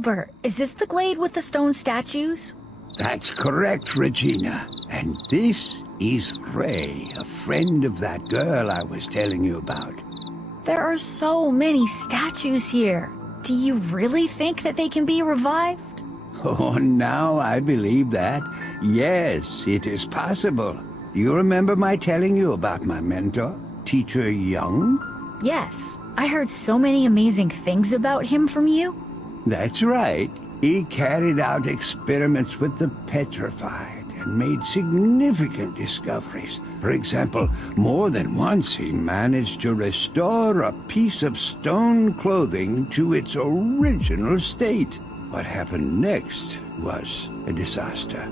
Albert, is this the glade with the stone statues? That's correct, Regina. And this is Ray, a friend of that girl I was telling you about. There are so many statues here. Do you really think that they can be revived? Oh, now I believe that. Yes, it is possible. Do you remember my telling you about my mentor, Teacher Young? Yes, I heard so many amazing things about him from you. That's right. He carried out experiments with the petrified and made significant discoveries. For example, more than once he managed to restore a piece of stone clothing to its original state. What happened next was a disaster.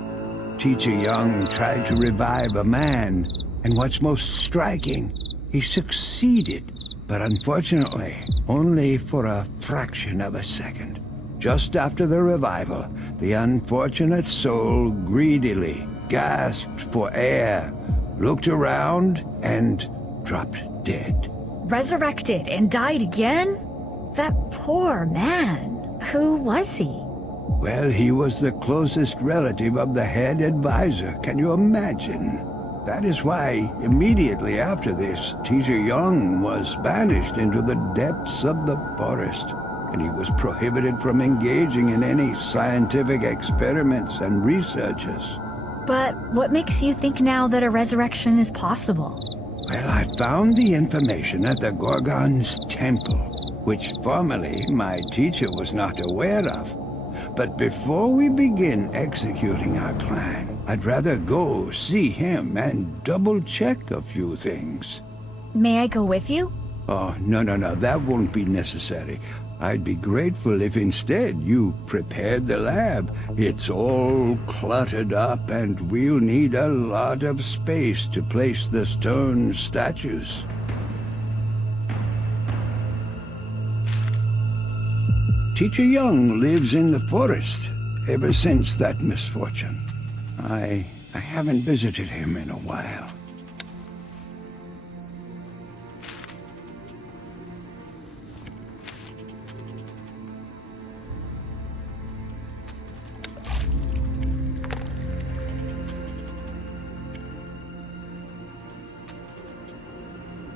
Teacher Young tried to revive a man, and what's most striking, he succeeded, but unfortunately, only for a fraction of a second. Just after the revival, the unfortunate soul greedily gasped for air, looked around, and dropped dead. Resurrected and died again? That poor man. Who was he? Well, he was the closest relative of the head advisor. Can you imagine? That is why, immediately after this, Teacher Young was banished into the depths of the forest, and he was prohibited from engaging in any scientific experiments and researches. But what makes you think now that a resurrection is possible? Well, I found the information at the Gorgon's temple, which formerly my teacher was not aware of. But before we begin executing our plan, I'd rather go see him and double-check a few things. May I go with you? Oh, no, that won't be necessary. I'd be grateful if instead you prepared the lab. It's all cluttered up and we'll need a lot of space to place the stone statues. Teacher Young lives in the forest ever since that misfortune. I haven't visited him in a while.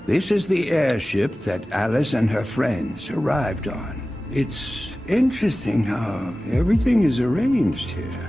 This is the airship that Alice and her friends arrived on. It's interesting how everything is arranged here.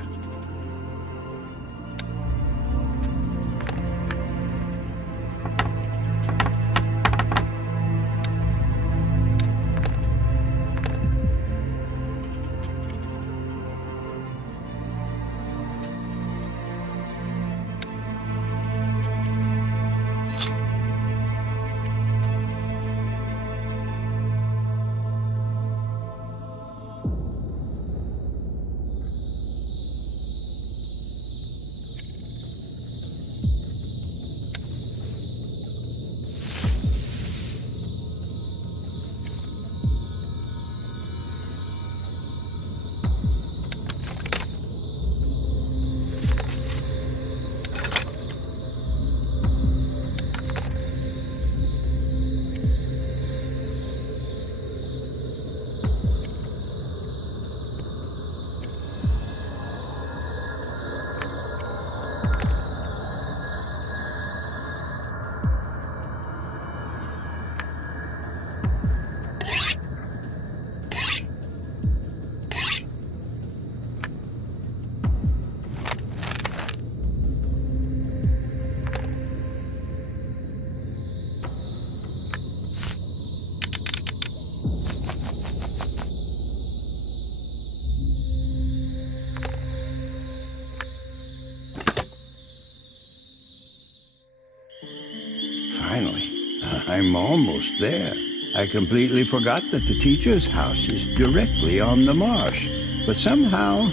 Finally, I'm almost there. I completely forgot that the teacher's house is directly on the marsh. But somehow,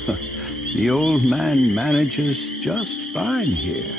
the old man manages just fine here.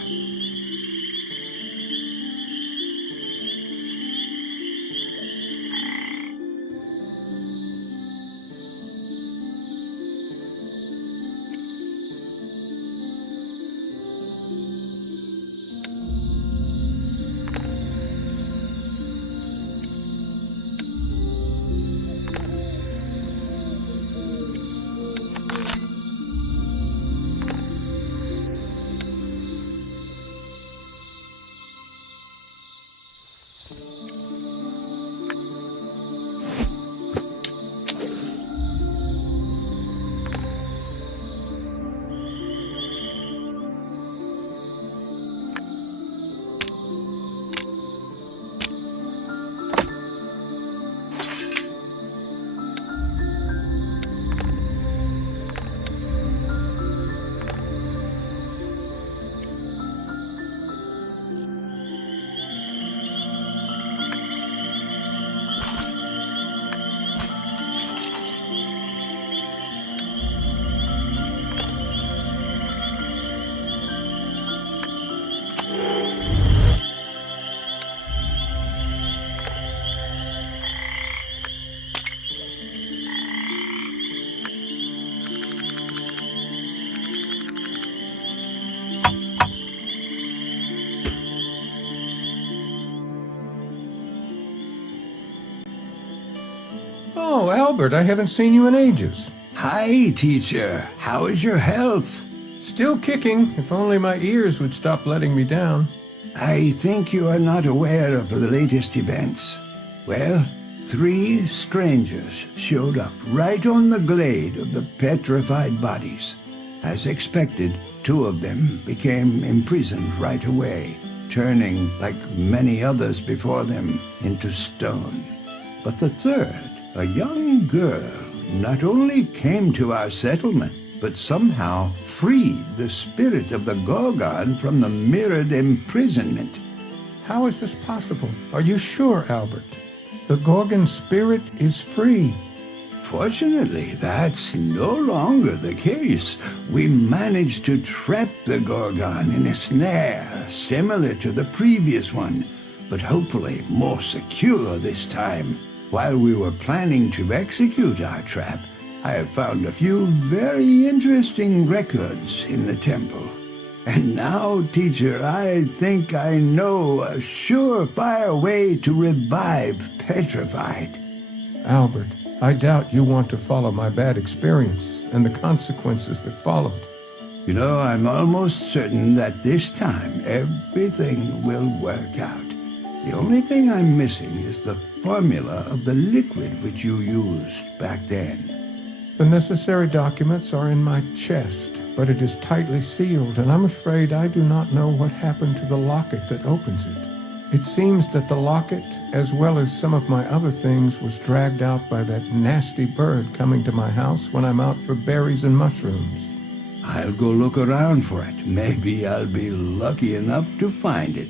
Oh, Albert, I haven't seen you in ages. Hi, teacher. How is your health? Still kicking, if only my ears would stop letting me down. I think you are not aware of the latest events. Well, 3 strangers showed up right on the glade of the petrified bodies. As expected, 2 of them became imprisoned right away, turning, like many others before them, into stone. But the 3rd, a young girl, not only came to our settlement, but somehow freed the spirit of the Gorgon from the mirrored imprisonment. How is this possible? Are you sure, Albert? The Gorgon spirit is free. Fortunately, that's no longer the case. We managed to trap the Gorgon in a snare similar to the previous one, but hopefully more secure this time. While we were planning to execute our trap, I have found a few very interesting records in the temple. And now, teacher, I think I know a surefire way to revive Petrified. Albert, I doubt you want to follow my bad experience and the consequences that followed. You know, I'm almost certain that this time everything will work out. The only thing I'm missing is the formula of the liquid which you used back then. The necessary documents are in my chest, but it is tightly sealed, and I'm afraid I do not know what happened to the locket that opens it. It seems that the locket, as well as some of my other things, was dragged out by that nasty bird coming to my house when I'm out for berries and mushrooms. I'll go look around for it. Maybe I'll be lucky enough to find it.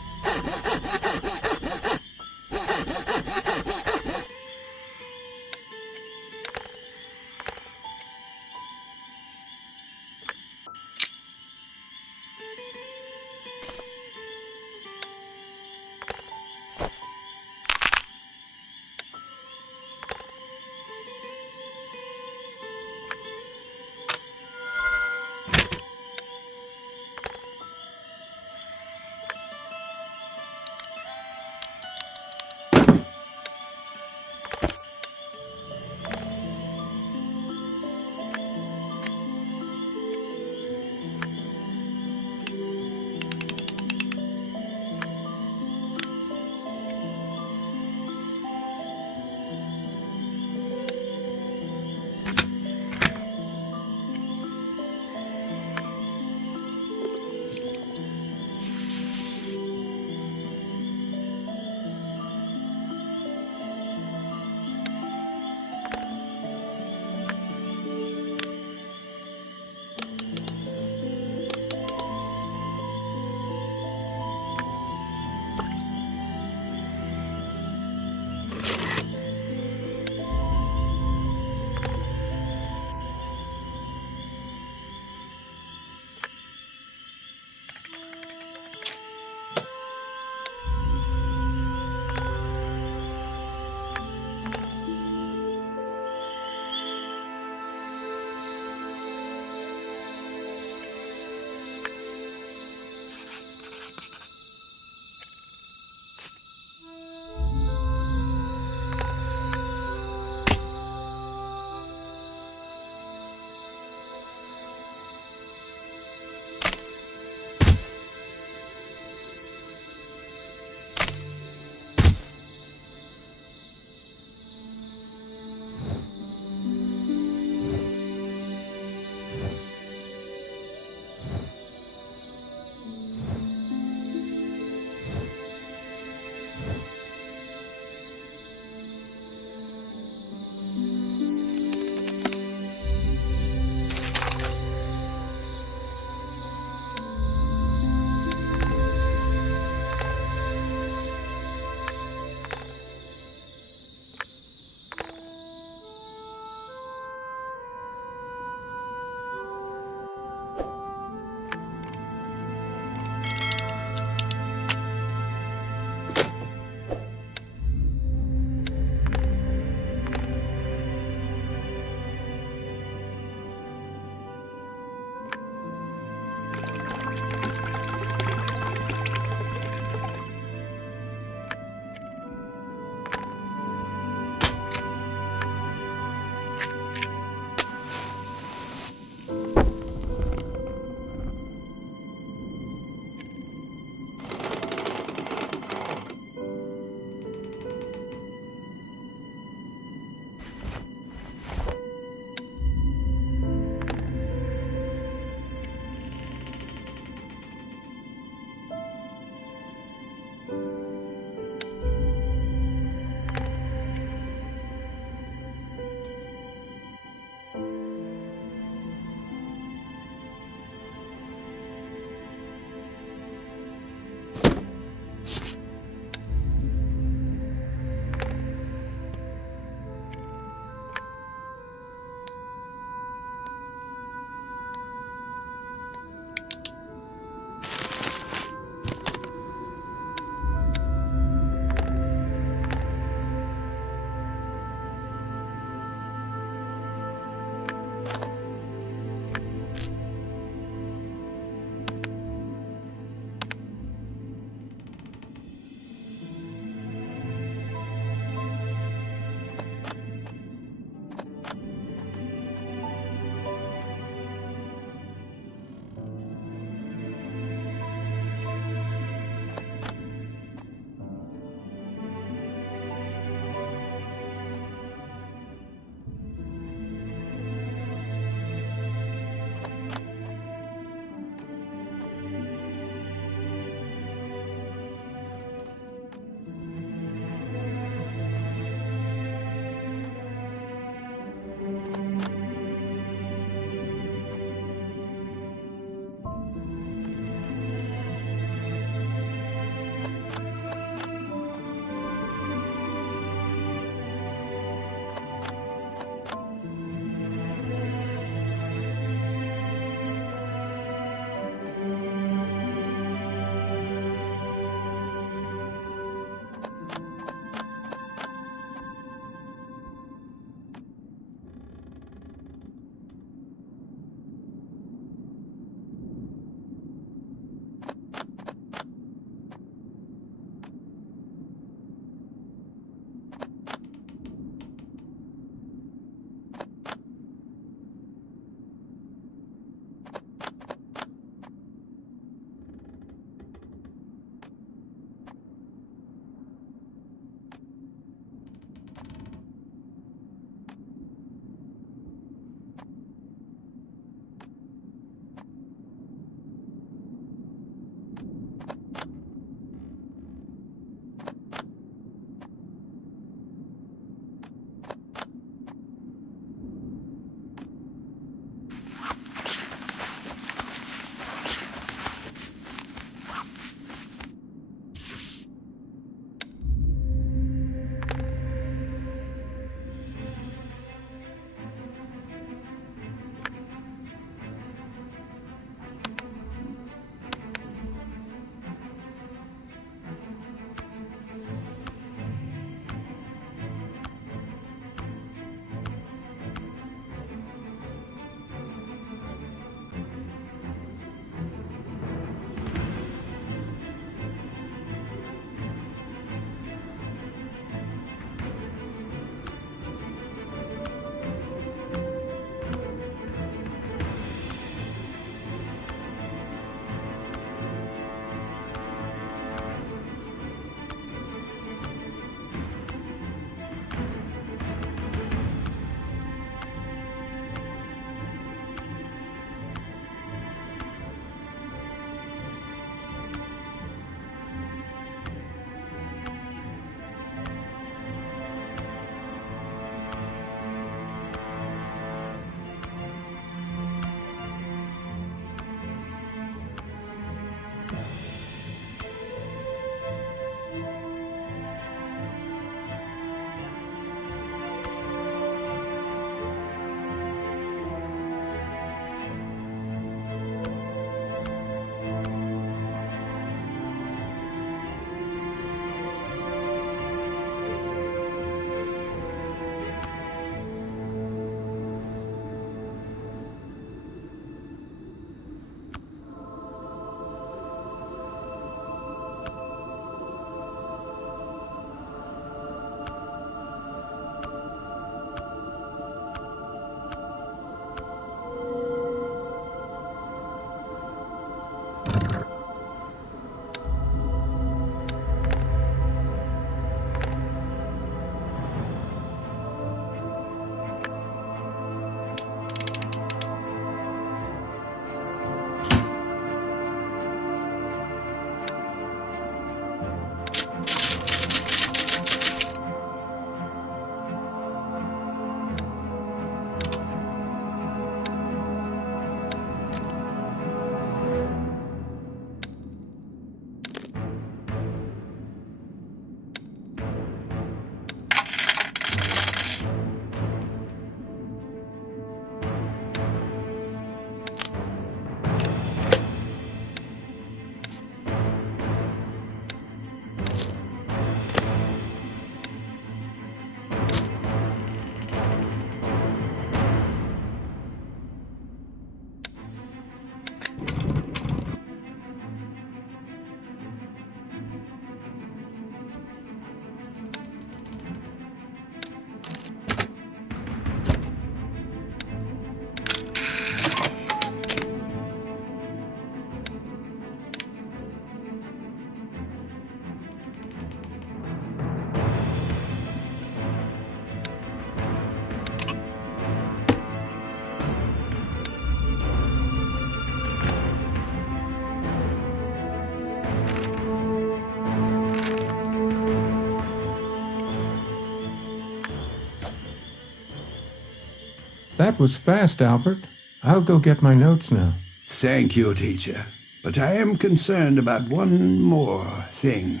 That was fast, Albert. I'll go get my notes now. Thank you, teacher. But I am concerned about one more thing.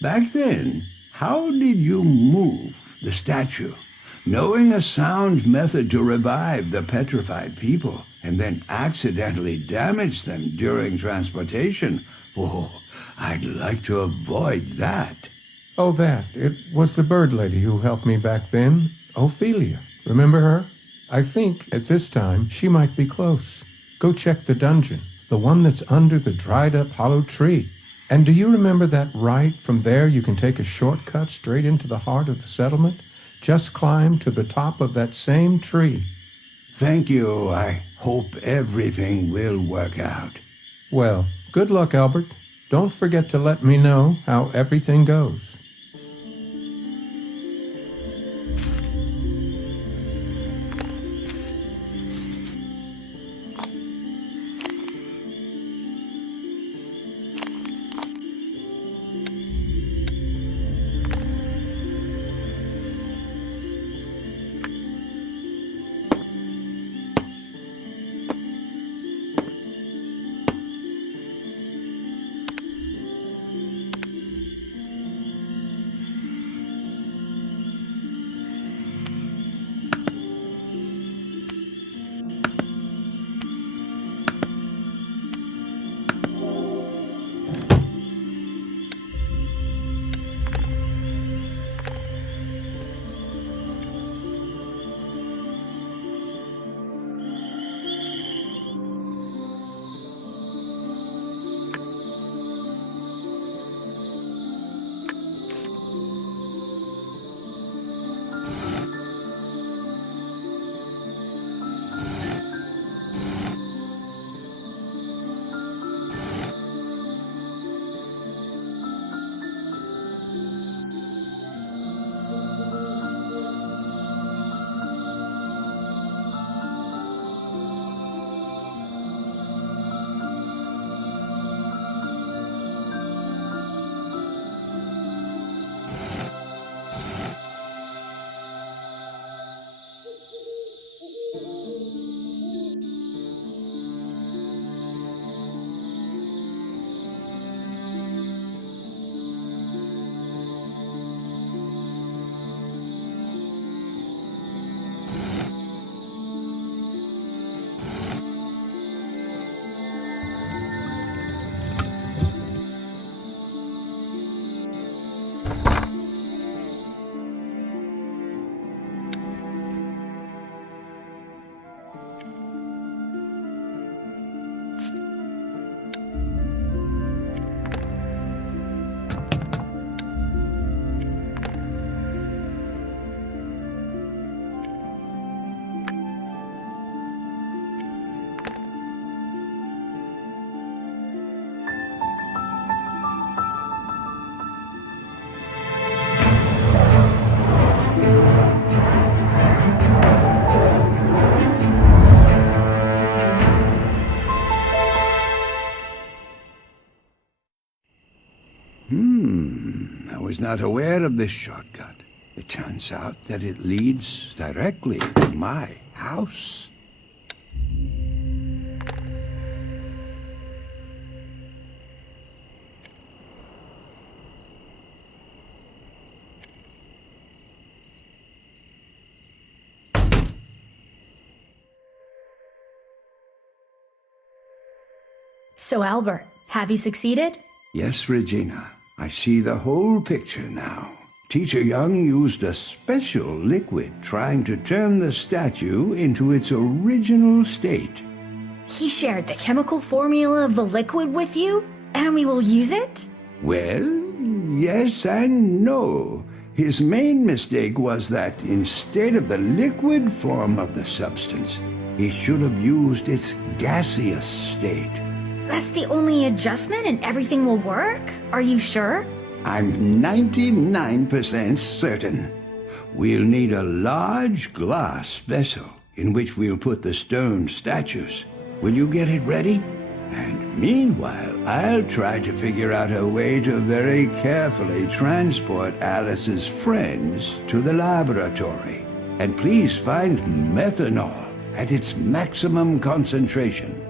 Back then, how did you move the statue? Knowing a sound method to revive the petrified people and then accidentally damage them during transportation. Oh, I'd like to avoid that. Oh, that. It was the bird lady who helped me back then, Ophelia. Remember her? I think, at this time, she might be close. Go check the dungeon, the one that's under the dried-up hollow tree. And do you remember that right from there you can take a shortcut straight into the heart of the settlement? Just climb to the top of that same tree. Thank you. I hope everything will work out. Well, good luck, Albert. Don't forget to let me know how everything goes. I was not aware of this shortcut. It turns out that it leads directly to my house. So, Albert, have you succeeded? Yes, Regina. I see the whole picture now. Teacher Young used a special liquid trying to turn the statue into its original state. He shared the chemical formula of the liquid with you, and we will use it? Well, yes and no. His main mistake was that instead of the liquid form of the substance, he should have used its gaseous state. That's the only adjustment and everything will work? Are you sure? I'm 99% certain. We'll need a large glass vessel in which we'll put the stone statues. Will you get it ready? And meanwhile, I'll try to figure out a way to very carefully transport Alice's friends to the laboratory. And please find methanol at its maximum concentration.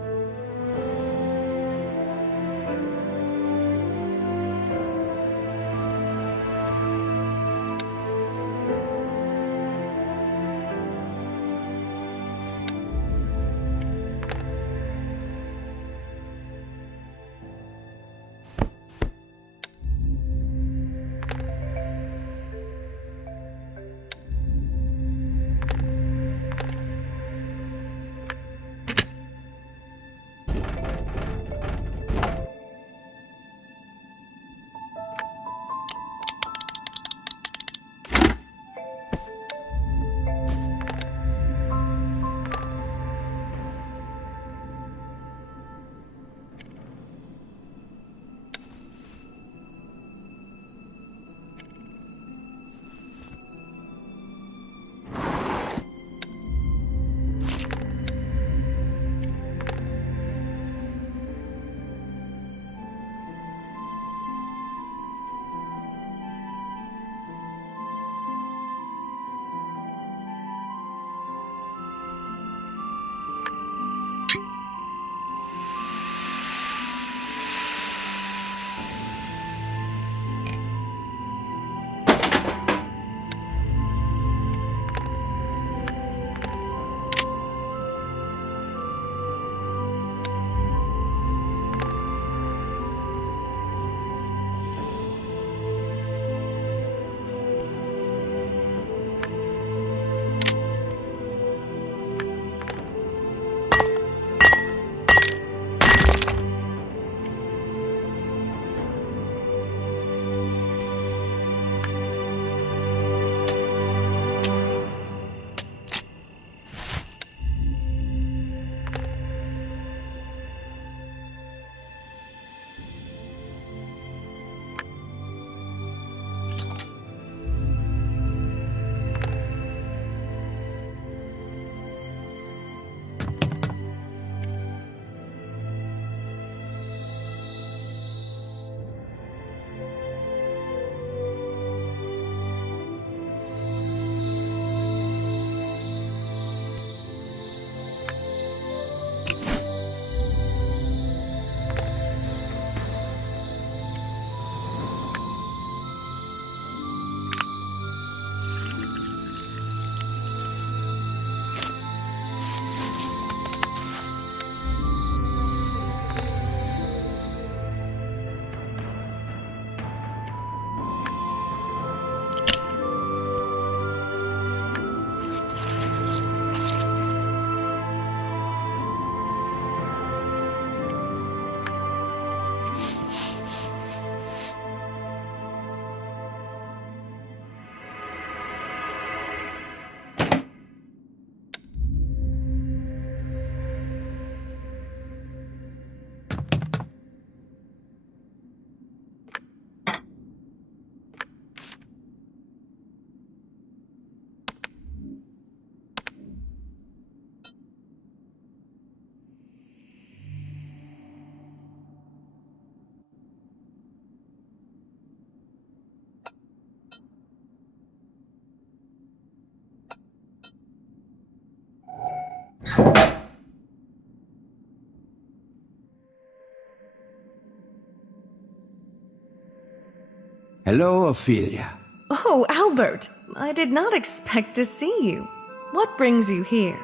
Hello, Ophelia. Oh, Albert, I did not expect to see you. What brings you here?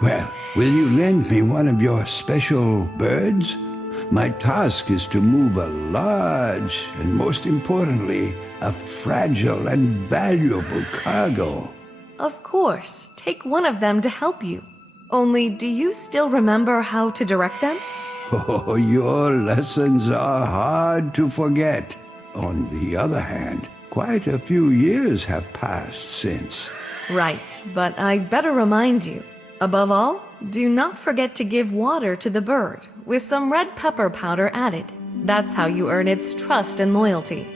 Well, will you lend me one of your special birds? My task is to move a large and, most importantly, a fragile and valuable cargo. Of course, take one of them to help you. Only, do you still remember how to direct them? Oh, your lessons are hard to forget. On the other hand, quite a few years have passed since. Right, but I'd better remind you. Above all, do not forget to give water to the bird, with some red pepper powder added. That's how you earn its trust and loyalty.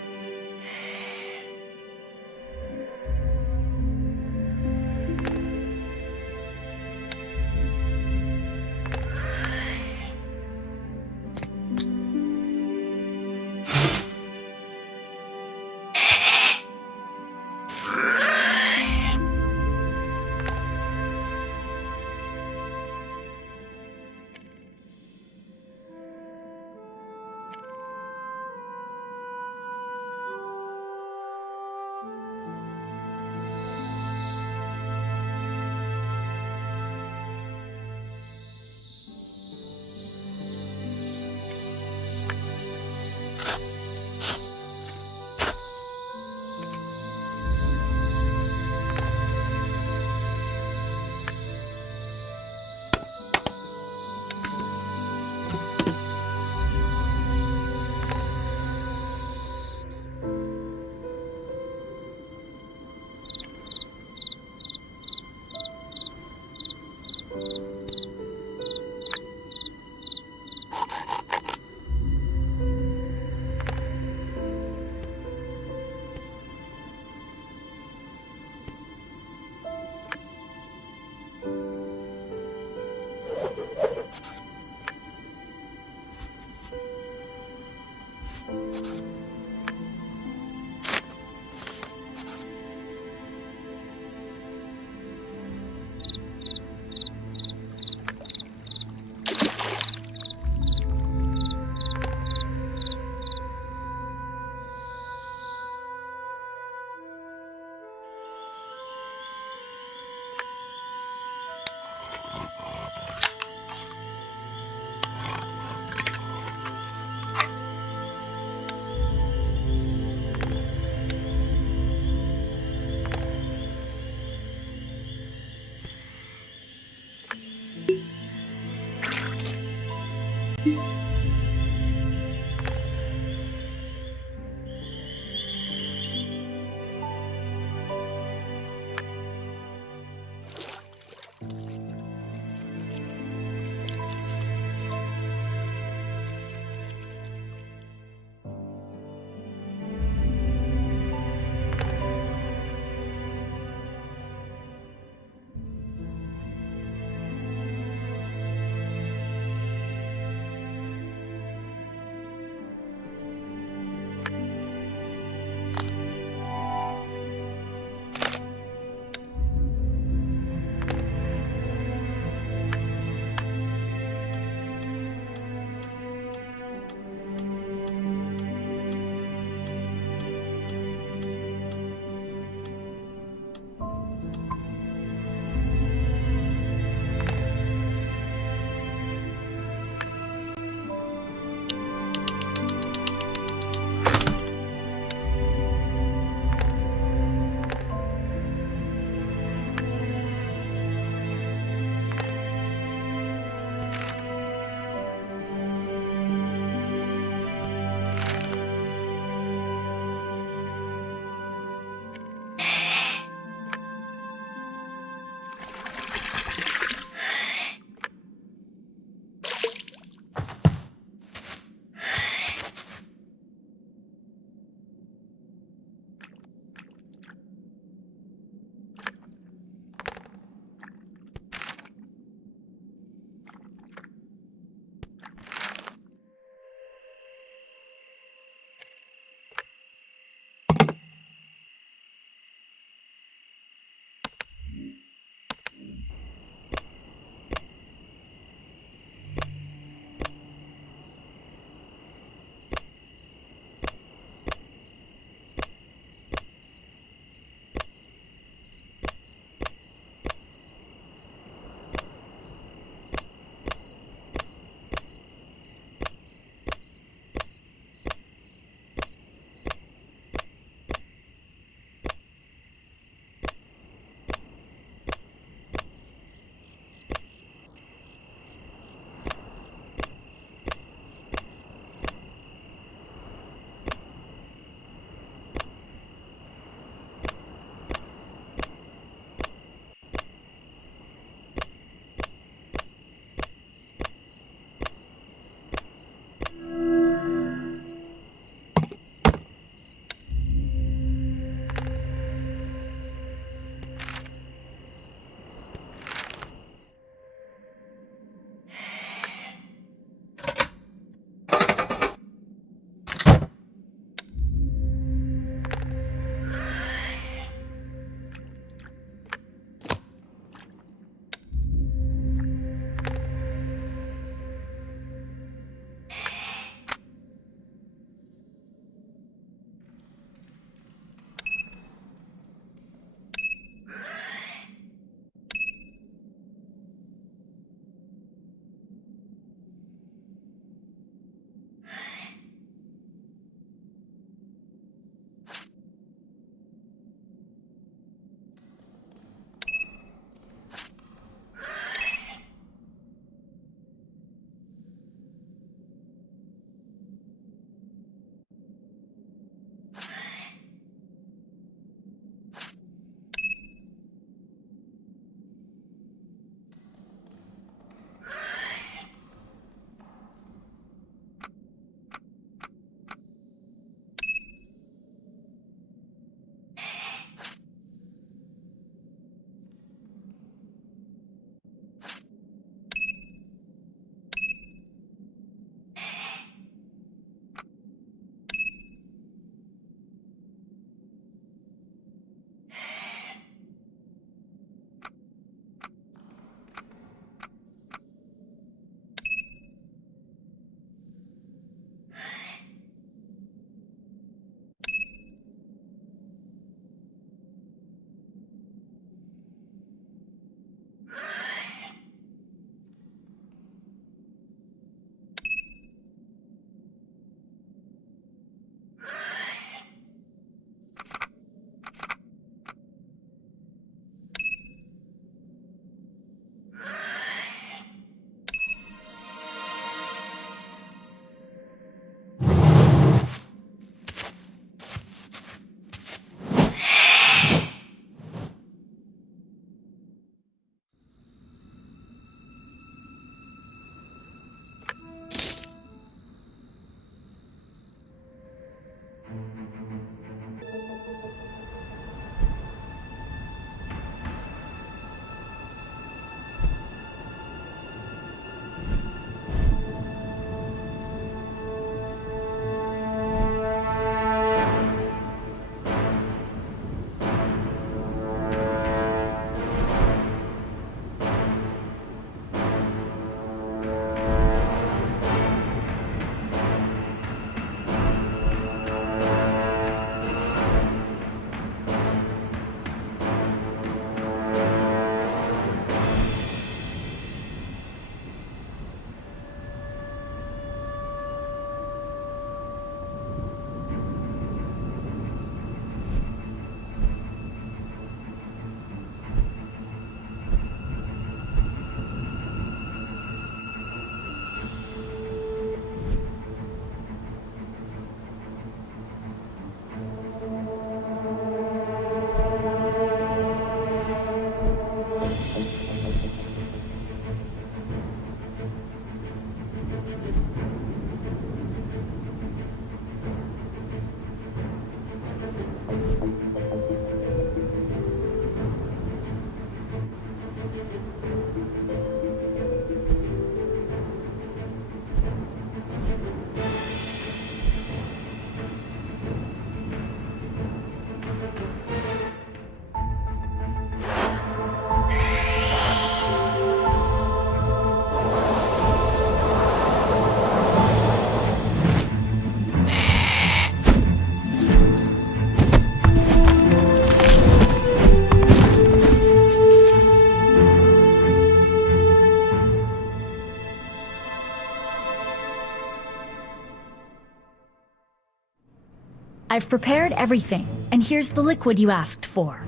I've prepared everything, and here's the liquid you asked for.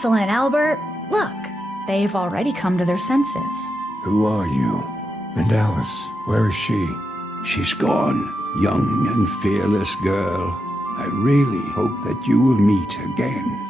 Excellent, Albert. Look, they've already come to their senses. Who are you? And Alice, where is she? She's gone, young and fearless girl. I really hope that you will meet again.